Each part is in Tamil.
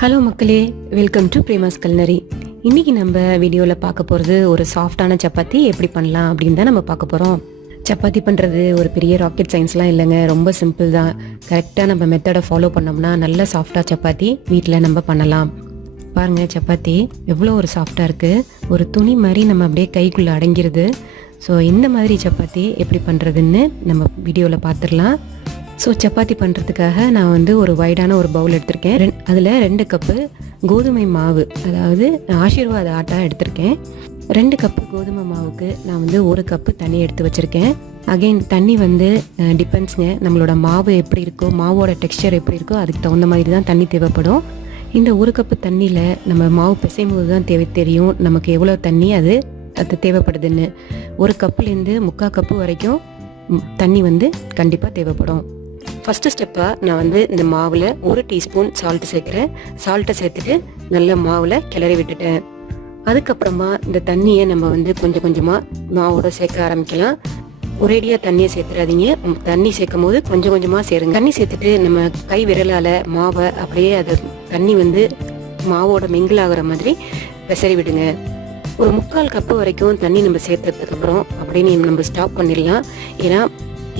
ஹலோ மக்களே, வெல்கம் டு பிரேமாஸ் Culinary. இன்றைக்கி நம்ம வீடியோவில் பார்க்க போகிறது ஒரு சாஃப்டான சப்பாத்தி எப்படி பண்ணலாம் அப்படின்னு தான் நம்ம பார்க்க போகிறோம். சப்பாத்தி பண்ணுறது ஒரு பெரிய ராக்கெட் சயின்ஸ்லாம் இல்லைங்க, ரொம்ப சிம்பிள் தான். கரெக்டாக நம்ம மெத்தடை ஃபாலோ பண்ணோம்னா நல்ல சாஃப்டாக சப்பாத்தி வீட்டில் நம்ம பண்ணலாம். பாருங்கள், சப்பாத்தி எவ்வளோ ஒரு சாஃப்டாக இருக்குது, ஒரு துணி மாதிரி நம்ம அப்படியே கைக்குள்ளே அடங்கிடுது. ஸோ இந்த மாதிரி சப்பாத்தி எப்படி பண்ணுறதுன்னு நம்ம வீடியோவில் பார்த்துடலாம். ஸோ சப்பாத்தி பண்ணுறதுக்காக நான் ஒரு வைடான ஒரு பவுல் எடுத்திருக்கேன். அதில் 2 கப்பு கோதுமை மாவு, அதாவது ஆசீர்வாத ஆட்டா எடுத்திருக்கேன். 2 கப்பு கோதுமை மாவுக்கு நான் 1 கப்பு தண்ணி எடுத்து வச்சுருக்கேன். அகெயின் தண்ணி டிபெண்ட்ஸுங்க, நம்மளோட மாவு எப்படி இருக்கோ, மாவோட டெக்ஸ்சர் எப்படி இருக்கோ அதுக்கு தகுந்த மாதிரி தான் தண்ணி தேவைப்படும். இந்த 1 கப்பு தண்ணியில் நம்ம மாவு பிசையும் போது தான் தெரியும் நமக்கு எவ்வளோ தண்ணி அது தேவைப்படுதுன்னு. 1 கப்புலேருந்து 3/4 கப்பு வரைக்கும் தண்ணி கண்டிப்பாக தேவைப்படும். ஃபஸ்ட்டு ஸ்டெப்பாக நான் இந்த மாவில் 1 டீஸ்பூன் சால்ட்டு சேர்க்குறேன். சால்ட்டை சேர்த்துட்டு நல்ல மாவில் கிளறி விட்டுட்டேன். அதுக்கப்புறமா இந்த தண்ணியை நம்ம கொஞ்சம் கொஞ்சமாக மாவோட சேர்க்க ஆரம்பிக்கலாம். ஒரேடியாக தண்ணியை சேர்த்துறாதீங்க. தண்ணி சேர்க்கும் போது கொஞ்சம் கொஞ்சமாக சேருங்க. தண்ணி சேர்த்துட்டு நம்ம கை விரலால் மாவை அப்படியே அதை தண்ணி மாவோட மிங்கிள் ஆகிற மாதிரி பெசரி விடுங்க. ஒரு 3/4 கப்பு வரைக்கும் தண்ணி நம்ம சேர்த்ததுக்கப்புறம் அப்படியே நம்ம ஸ்டாப் பண்ணிடலாம். ஏன்னா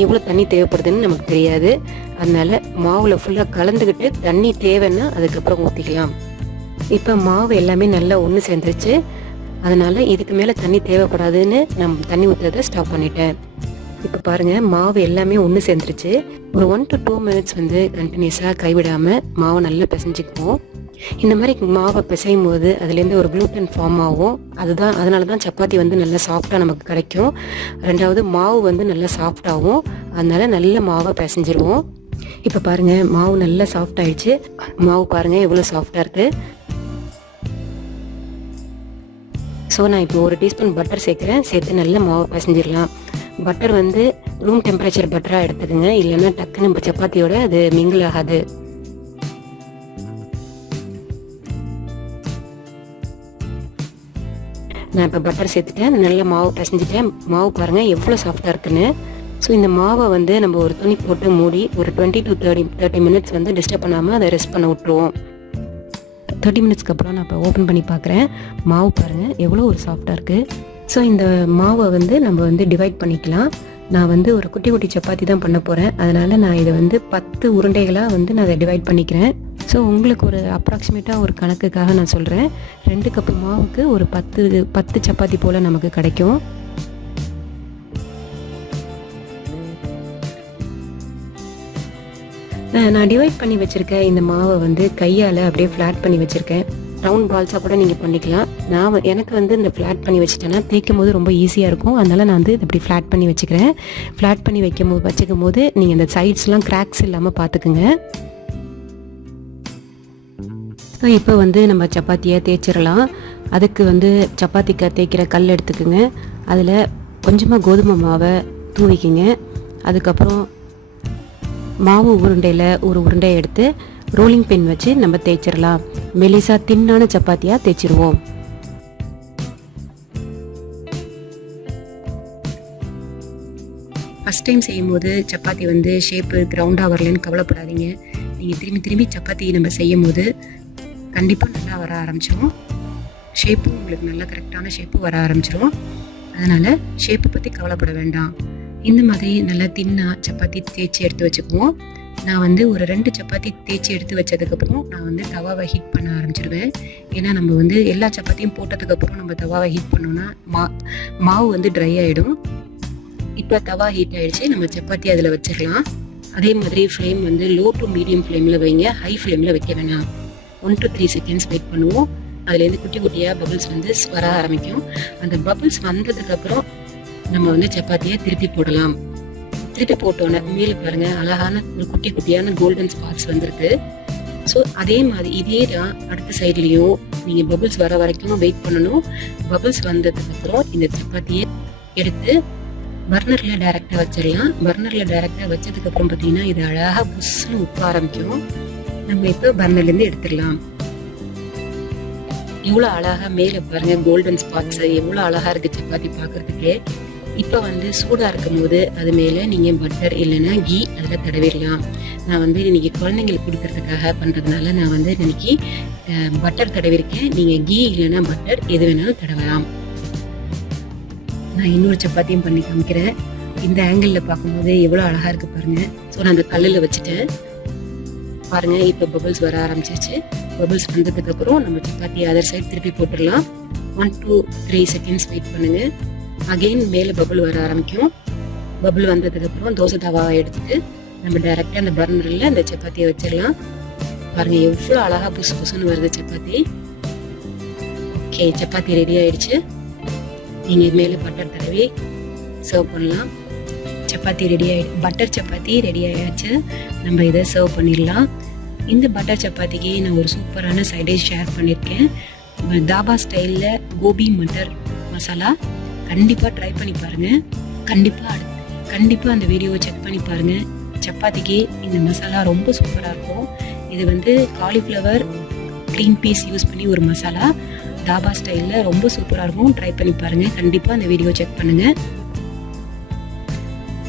எவ்வளோ தண்ணி தேவைப்படுதுன்னு நமக்கு தெரியாது. அதனால மாவில் ஃபுல்லாக கலந்துக்கிட்டு தண்ணி தேவைன்னா அதுக்கப்புறம் ஊற்றிக்கலாம். இப்போ மாவு எல்லாமே நல்லா ஒன்று சேர்ந்துருச்சு. அதனால் இதுக்கு மேலே தண்ணி தேவைப்படாதுன்னு நம்ம தண்ணி ஊற்றுறதை ஸ்டாப் பண்ணிட்டேன். இப்போ பாருங்கள், மாவு எல்லாமே ஒன்று சேர்ந்துருச்சு. ஒரு 1 to 2 minutes கண்டினியூஸாக கைவிடாமல் மாவை நல்லா பிசைஞ்சிக்குவோம். இந்த மாதிரி மாவை பிசையும் போது அதுலேருந்து ஒரு க்ளூட்டன் ஃபார்ம் ஆகும். அதனால தான் சப்பாத்தி நல்லா சாஃப்டாக நமக்கு கிடைக்கும். 2வது மாவு நல்லா சாஃப்டாகும். அதனால நல்ல மாவை பிசைஞ்சிருவோம். இப்போ பாருங்கள், மாவு நல்லா சாஃப்ட் ஆயிடுச்சு. மாவு பாருங்கள் எவ்வளோ சாஃப்டாக இருக்குது. ஸோ நான் இப்போ 1 டீஸ்பூன் பட்டர் சேர்க்குறேன். சேர்த்து நல்ல மாவை பிசைஞ்சிடலாம். பட்டர் ரூம் டெம்பரேச்சர் பட்டராக எடுத்துக்குங்க, இல்லைன்னா டக்குன்னு சப்பாத்தியோட அது மிங்கிள் ஆகாது. நான் இப்போ பட்டர் சேர்த்துட்டேன், நல்ல மாவு பிசைஞ்சிட்டேன். மாவு பாருங்கள் எவ்வளோ சாஃப்டாக இருக்குன்னு. ஸோ இந்த மாவை நம்ம ஒரு துணி போட்டு மூடி ஒரு 20 to 30 minutes டிஸ்டர்ப் பண்ணாமல் அதை ரெஸ்ட் பண்ண விட்டுருவோம். 30 minutesக்கு அப்புறம் நான் இப்போ ஓப்பன் பண்ணி பார்க்குறேன். மாவு பாருங்கள் எவ்வளோ ஒரு சாஃப்டாக இருக்குது. ஸோ இந்த மாவை நம்ம டிவைட் பண்ணிக்கலாம். நான் ஒரு குட்டி குட்டி சப்பாத்தி தான் பண்ண போகிறேன். அதனால் நான் இதை 10 உருண்டைகளாக நான் அதை டிவைட் பண்ணிக்கிறேன். ஸோ உங்களுக்கு ஒரு அப்ராக்சிமேட்டாக ஒரு கணக்குக்காக நான் சொல்கிறேன். 2 கப்பு மாவுக்கு ஒரு 10 சப்பாத்தி போல் நமக்கு கிடைக்கும். நான் டிவைட் பண்ணி வச்சுருக்கேன் இந்த மாவை கையால் அப்படியே ஃப்ளாட் பண்ணி வச்சுருக்கேன். ரவுண்ட் பால்ஸாக கூட நீங்கள் பண்ணிக்கலாம். எனக்கு இந்த ஃப்ளாட் பண்ணி வச்சுட்டேன்னா தேய்க்கும் போது ரொம்ப ஈஸியாக இருக்கும். அதனால் நான் இப்படி ஃப்ளாட் பண்ணி வச்சுக்கிறேன். ஃப்ளாட் பண்ணி வச்சுக்கும் போது நீங்கள் இந்த சைட்ஸ்லாம் கிராக்ஸ் இல்லாமல் பார்த்துக்குங்க. ஸோ இப்போ நம்ம சப்பாத்தியை தேய்ச்சிடலாம். அதுக்கு சப்பாத்திக்கு தேய்க்கிற கல் எடுத்துக்குங்க. அதில் கொஞ்சமாக கோதுமை மாவை தூவிக்குங்க. அதுக்கப்புறம் மாவு உருண்டையில் ஒரு உருண்டையை எடுத்து ரோலிங் பின் வச்சு நம்ம தேய்ச்சிடலாம். மெலிசா தின்னான சப்பாத்தியாக தேய்ச்சிருவோம். ஃபஸ்ட் டைம் செய்யும்போது சப்பாத்தி ஷேப்பு கிரவுண்டாக வரலன்னு கவலைப்படாதீங்க. நீங்கள் திரும்பி திரும்பி சப்பாத்தி நம்ம செய்யும் போது கண்டிப்பாக நல்லா வர ஆரம்பிச்சிடும். ஷேப்பும் உங்களுக்கு நல்லா கரெக்டான ஷேப்பு வர ஆரம்பிச்சிடும். அதனால் ஷேப்பை பற்றி கவலைப்பட வேண்டாம். இந்த மாதிரி நல்லா தின்னாக சப்பாத்தி தேய்ச்சி எடுத்து வச்சுக்குவோம். நான் ஒரு 2 சப்பாத்தி தேய்ச்சி எடுத்து வச்சதுக்கப்புறம் நான் தவாவை ஹீட் பண்ண ஆரம்பிச்சிடுவேன். ஏன்னா நம்ம எல்லா சப்பாத்தியும் போட்டதுக்கப்புறம் நம்ம தவாவை ஹீட் பண்ணோன்னா மாவு ட்ரை ஆகிடும். இப்போ தவா ஹீட் ஆகிடுச்சு. நம்ம சப்பாத்தி அதில் வச்சிடலாம். அதே மாதிரி ஃப்ளேம் லோ டு மீடியம் ஃப்ளேமில் வைங்க, ஹை ஃப்ளேமில் வைக்க வேணாம். 1 to 3 seconds வெயிட் பண்ணுவோம். அதுலேருந்து குட்டி குட்டியாக பபிள்ஸ் வர ஆரம்பிக்கும். அந்த பபிள்ஸ் வந்ததுக்கப்புறம் நம்ம சப்பாத்தியை திருப்பி போடலாம். திருப்பி போட்டோன்னே மேலே பாருங்கள் அழகான ஒரு குட்டி குட்டியான கோல்டன் ஸ்பாட்ஸ் வந்திருக்கு. ஸோ அதே மாதிரி இதே தான் அடுத்த சைட்லேயும் நீங்கள் பபிள்ஸ் வர வரைக்கும் வெயிட் பண்ணணும். பபிள்ஸ் வந்ததுக்கப்புறம் இந்த சப்பாத்தியை எடுத்து பர்னரில் டைரெக்டாக வச்சிடலாம். பர்னரில் டைரெக்டாக வச்சதுக்கப்புறம் பார்த்தீங்கன்னா இது அழகாக புஷ்னு உப்ப ஆரம்பிக்கும். நம்ம இப்போ பர்னர்லேருந்து எடுத்துடலாம். எவ்வளோ அழகாக மேலே பாருங்கள் கோல்டன் ஸ்பாட்ஸு எவ்வளோ அழகாக இருக்குது சப்பாத்தி பார்க்குறதுக்கு. இப்போ சூடாக இருக்கும்போது அது மேலே நீங்கள் பட்டர் இல்லைன்னா கீ அதில் தடவிடலாம். நான் இன்னைக்கு குழந்தைங்களுக்கு கொடுக்கறதுக்காக பண்ணுறதுனால நான் இன்னைக்கு பட்டர் தடவிருக்கேன். நீங்கள் கீ இல்லைன்னா பட்டர் எது வேணாலும் தடவலாம். நான் இன்னொரு சப்பாத்தியும் பண்ணி காமிக்கிறேன். இந்த ஆங்கிளில் பார்க்கும்போது எவ்வளோ அழகாக இருக்குது பாருங்கள். ஸோ நான் அந்த கல்லில் வச்சுட்டேன் பாருங்கள். இப்போ பபிள்ஸ் வர ஆரம்பிச்சிருச்சு. பபிள்ஸ் வந்ததுக்கப்புறம் நம்ம சப்பாத்தி அதர் சைட் திருப்பி போட்டுடலாம். 1 to 3 seconds வெயிட் பண்ணுங்கள். அகெயின் மேலே பபுள் வர ஆரம்பிக்கும். பபுள் வந்ததுக்கப்புறம் தோசை தவாவை எடுத்துட்டு நம்ம டைரெக்டாக அந்த பர்னரில் அந்த சப்பாத்தியை வச்சிடலாம். பாருங்கள் எவ்வளோ அழகாக புசு புசுன்னு வருது சப்பாத்தி. ஓகே, சப்பாத்தி ரெடி ஆயிடுச்சு. நீங்கள் மேலே பட்டர் தடவி சர்வ் பண்ணலாம். Chapati ready butter chapati ready ஆயாச்சு. நம்ம இதை சர்வ் பண்ணிடலாம். இந்த பட்டர் சப்பாத்திக்கு நான் ஒரு சூப்பரான சைட் டிஷ் ஷேர் பண்ணியிருக்கேன். தாபா ஸ்டைலில் கோபி மட்டர் மசாலா. கண்டிப்பாக ட்ரை பண்ணி பாருங்கள். கண்டிப்பாக அந்த வீடியோவை செக் பண்ணி பாருங்கள். சப்பாத்திக்கு இந்த மசாலா ரொம்ப சூப்பராக இருக்கும். இது காலிஃப்ளவர் க்ரீன் பீஸ் யூஸ் பண்ணி ஒரு மசாலா தாபா ஸ்டைலில் ரொம்ப சூப்பராக இருக்கும். ட்ரை பண்ணி பாருங்கள். கண்டிப்பாக அந்த வீடியோ செக் பண்ணுங்கள்.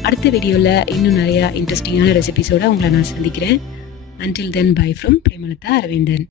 அடுத்த வீடியோவில் இன்னும் நிறையா இன்ட்ரெஸ்டிங்கான ரெசிபிஸோடு உங்களை நான் சந்திக்கிறேன். Until then, bye from Prema Herewith I.